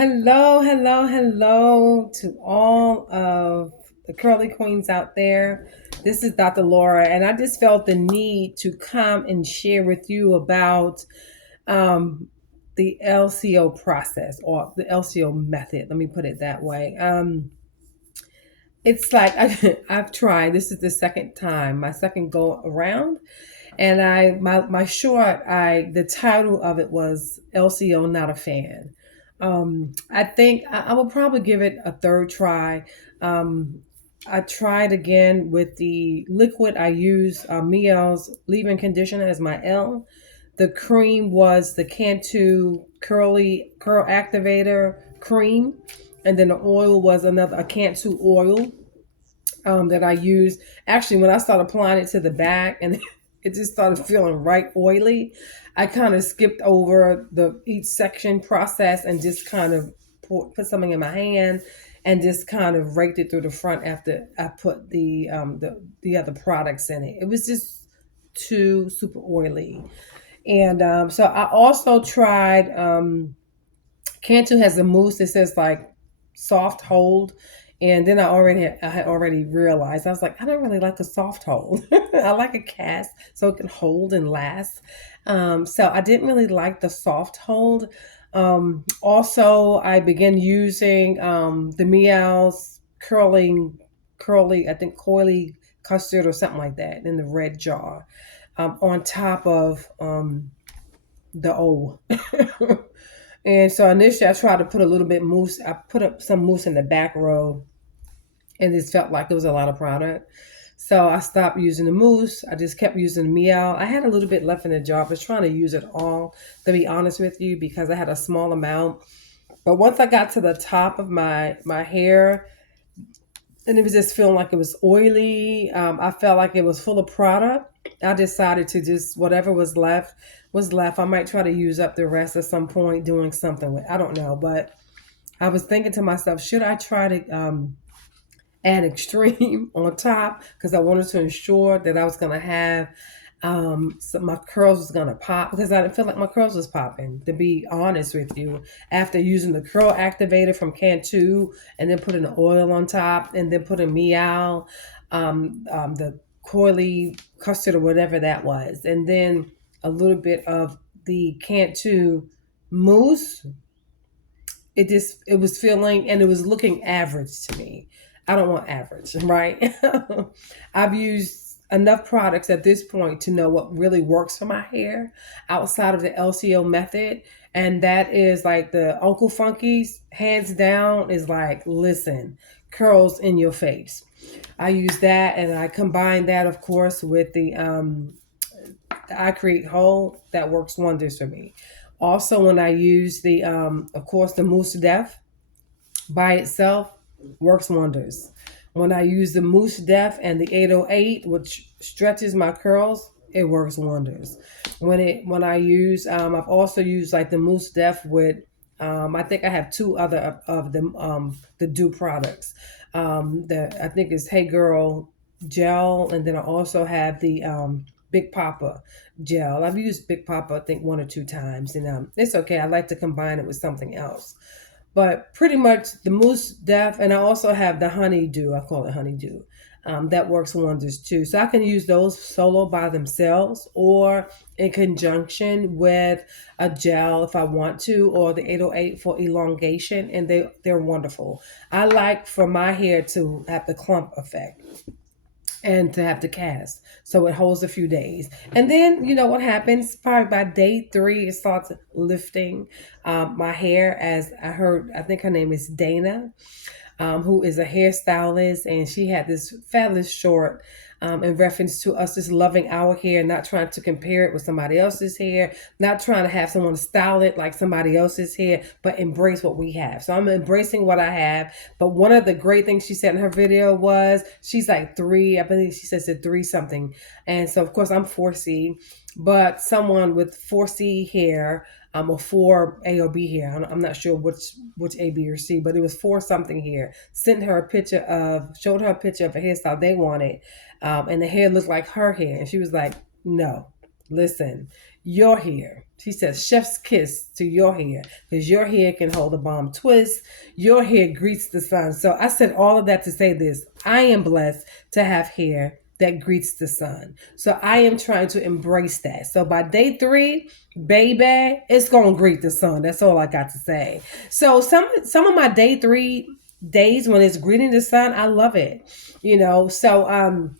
Hello, hello, hello to all of the curly queens out there. This is Dr. Laura, and I just felt the need to come and share with you about um, the LCO process or the LCO method. Let me put it that way. It's like I've tried. This is the second time, my second go around, and my short the title of it was LCO Not a Fan. I think I will probably give it a third try. Um, I tried again with the liquid. I used Miel's leave-in conditioner as my L. The cream was the Cantu curl activator cream, and then the oil was a Cantu oil that I used. Actually, when I started applying it to the back and it just started feeling right oily, I kind of skipped over the each section process and just kind of put something in my hand and just kind of raked it through the front after I put the other products in it. It was just too super oily. And so I also tried Cantu has a mousse that says like soft hold. And then I had already realized I was like, I don't really like the soft hold. I like a cast so it can hold and last. So I didn't really like the soft hold. Also, I began using the Meows curly, I think coily custard or something like that in the red jar on top of the O. And so initially I tried to put a little bit mousse. I put up some mousse in the back row and it felt like there was a lot of product. So I stopped using the mousse. I just kept using the meow. I had a little bit left in the jar. I was trying to use it all, to be honest with you, because I had a small amount. But once I got to the top of my hair, and it was just feeling like it was oily. I felt like it was full of product. I decided to just whatever was left. I might try to use up the rest at some point doing something with. I don't know, but I was thinking to myself, should I try to add extreme on top because I wanted to ensure that I was going to have so my curls was gonna pop because I didn't feel like my curls was popping. To be honest with you, after using the curl activator from Cantu and then putting the oil on top and then putting Meow, the coily custard or whatever that was, and then a little bit of the Cantu mousse, it was feeling and it was looking average to me. I don't want average, right? I've used enough products at this point to know what really works for my hair outside of the LCO method. And that is like the Uncle Funky's, hands down, is like, listen, curls in your face. I use that and I combine that, of course, with the I Create Whole. That works wonders for me. Also, when I use of course, the Mousse Def by itself, works wonders. When I use the Mousse Def and the 808, which stretches my curls, it works wonders. When I use, I've also used like the Mousse Def with, I think I have two other of them, the Dew products. The I think it's Hey Girl gel, and then I also have the Big Papa gel. I've used Big Papa, I think, one or two times, and it's okay. I like to combine it with something else. But pretty much the Mousse Def, and I also have the Honeydew. I call it Honeydew. That works wonders too. So I can use those solo by themselves or in conjunction with a gel if I want to, or the 808 for elongation, and they're wonderful. I like for my hair to have the clump effect and to have the cast. So it holds a few days. And then, you know what happens? Probably by day three, it starts lifting my hair. As I heard, I think her name is Dana, who is a hairstylist, and she had this fabulous short in reference to us just loving our hair, not trying to compare it with somebody else's hair, not trying to have someone style it like somebody else's hair, but embrace what we have. So I'm embracing what I have. But one of the great things she said in her video was she's like three, I believe she says it three something. And so, of course, I'm 4C, but someone with 4C hair or four A or B here. I'm not sure which A, B, or C, but it was four something here. Showed her a picture of a hairstyle they wanted, and the hair looked like her hair, and she was like, "No, listen, your hair. She says, chef's kiss to your hair, because your hair can hold a bomb twist. Your hair greets the sun. So I said all of that to say this. I am blessed to have hair that greets the sun. So I am trying to embrace that. So by day 3, baby, it's gonna greet the sun. That's all I got to say. So some of my day 3 days when it's greeting the sun, I love it. So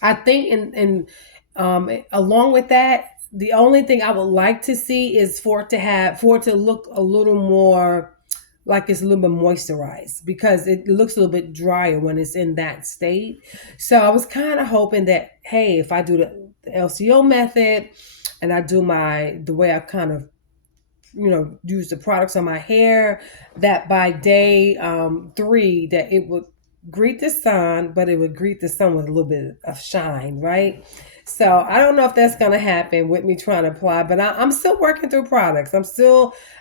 I think along with that, the only thing I would like to see is for it to look a little more like it's a little bit moisturized, because it looks a little bit drier when it's in that state. So I was kind of hoping that, hey, if I do the LCO method and I do the way I kind of use the products on my hair, that by day 3 that it would greet the sun, but it would greet the sun with a little bit of shine, right? So I don't know if that's going to happen with me trying to apply, but I'm still working through products.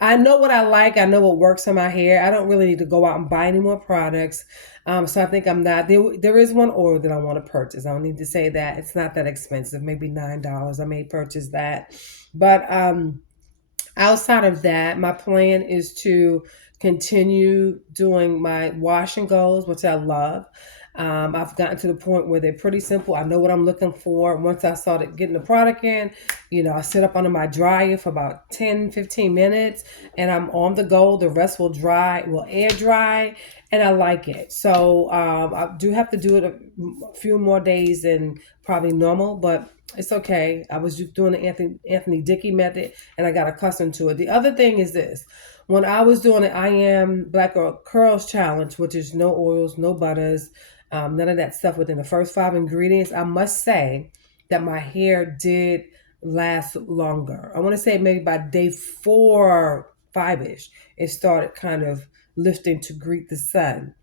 I know what I like. I know what works on my hair. I don't really need to go out and buy any more products. So I think I'm not there is one oil that I want to purchase. I don't need to say that. It's not that expensive, maybe $9. I may purchase that. But outside of that, my plan is to continue doing my wash and goes, which I love. I've gotten to the point where they're pretty simple. I know what I'm looking for. Once I started getting the product in, I sit up under my dryer for about 10, 15 minutes and I'm on the go. The rest will air dry, and I like it. So I do have to do it a few more days than probably normal, but it's okay. I was just doing the Anthony Dickey method and I got accustomed to it. The other thing is this. When I was doing the I Am Black Girl Curls Challenge, which is no oils, no butters, none of that stuff within the first 5 ingredients, I must say that my hair did last longer. I want to say maybe by day 4, 5-ish, it started kind of lifting to greet the sun.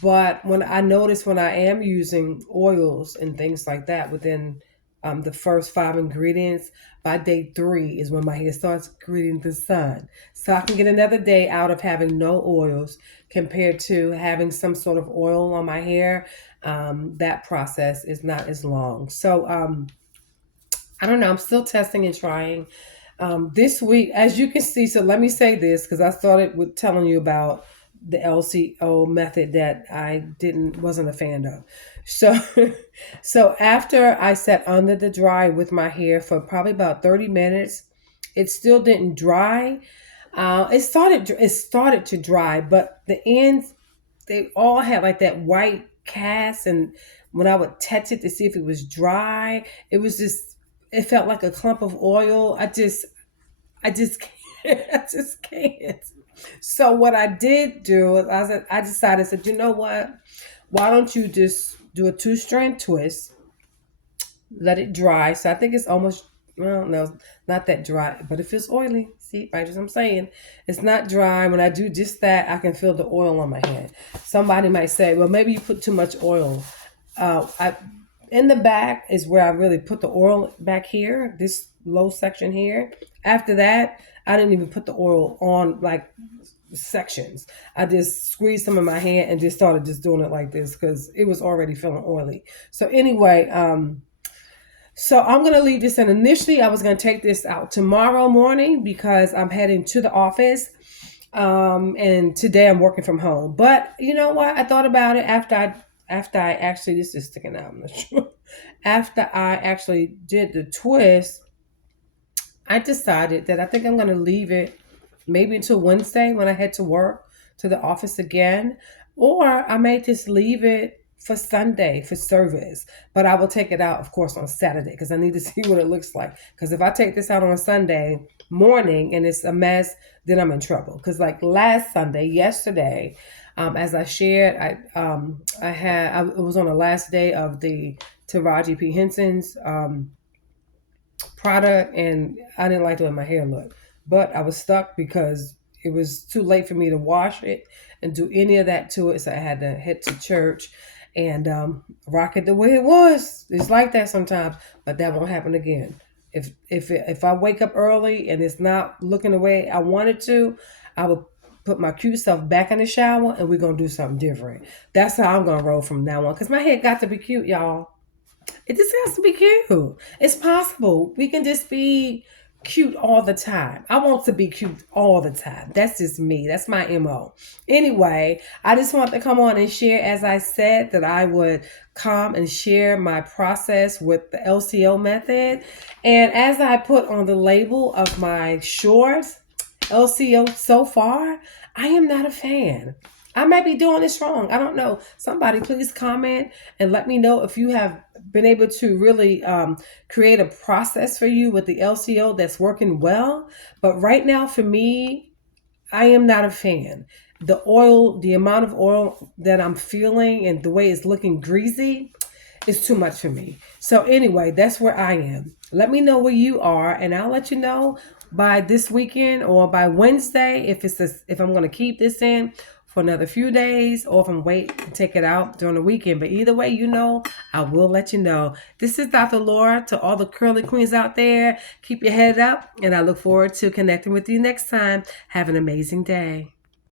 But when I am using oils and things like that within the first 5 ingredients, by day 3 is when my hair starts greeting the sun. So I can get another day out of having no oils compared to having some sort of oil on my hair. That process is not as long. So I don't know. I'm still testing and trying. This week, as you can see, so let me say this because I started with telling you about the LCO method that I wasn't a fan of. So, so after I sat under the dry with my hair for probably about 30 minutes, it still didn't dry. It started to dry, but the ends, they all had like that white cast, and when I would touch it to see if it was dry, it felt like a clump of oil. I just can't. I just can't. So what I did do is I decided, said, you know what? Why don't you just do a 2-strand twist, let it dry. So I think it's almost, well, no, not that dry, but it feels oily. See, right as I'm saying, it's not dry. When I do just that, I can feel the oil on my hand. Somebody might say, well, maybe you put too much oil. I In the back is where I really put the oil back here, this low section here. After that, I didn't even put the oil on like sections. I just squeezed some in my hand and just started just doing it like this because it was already feeling oily. So anyway, so I'm going to leave this in. Initially, I was going to take this out tomorrow morning because I'm heading to the office. And today I'm working from home. But you know what? I thought about it after I actually, this is sticking out, I'm not sure. After I actually did the twist, I decided that I think I'm going to leave it maybe until Wednesday when I head to work to the office again, or I may just leave it for Sunday for service. But I will take it out, of course, on Saturday because I need to see what it looks like. Because if I take this out on a Sunday morning and it's a mess, then I'm in trouble. Because like yesterday, as I shared, it was on the last day of the Taraji P. Henson's product, and I didn't like the way my hair looked. But I was stuck because it was too late for me to wash it and do any of that to it. So I had to head to church and rock it the way it was. It's like that sometimes, but that won't happen again. If I wake up early and it's not looking the way I want it to, I will put my cute stuff back in the shower and we're going to do something different. That's how I'm going to roll from now on because my hair got to be cute, y'all. It just has to be cute. It's possible. We can just be cute all the time. I want to be cute all the time. That's just me. That's my MO. Anyway, I just want to come on and share, as I said, that I would come and share my process with the LCO method. And as I put on the label of my shorts, LCO so far, I am not a fan. I might be doing this wrong. I don't know. Somebody please comment and let me know if you have been able to really create a process for you with the LCO that's working well. But right now, for me, I am not a fan. The oil, the amount of oil that I'm feeling and the way it's looking greasy is too much for me. So anyway, that's where I am. Let me know where you are, and I'll let you know by this weekend or by Wednesday if I'm going to keep this in for another few days or if I'm wait to take it out during the weekend. But either way, I will let you know. This is Dr. Laura. To all the curly queens out there, keep your head up, and I look forward to connecting with you next time. Have an amazing day.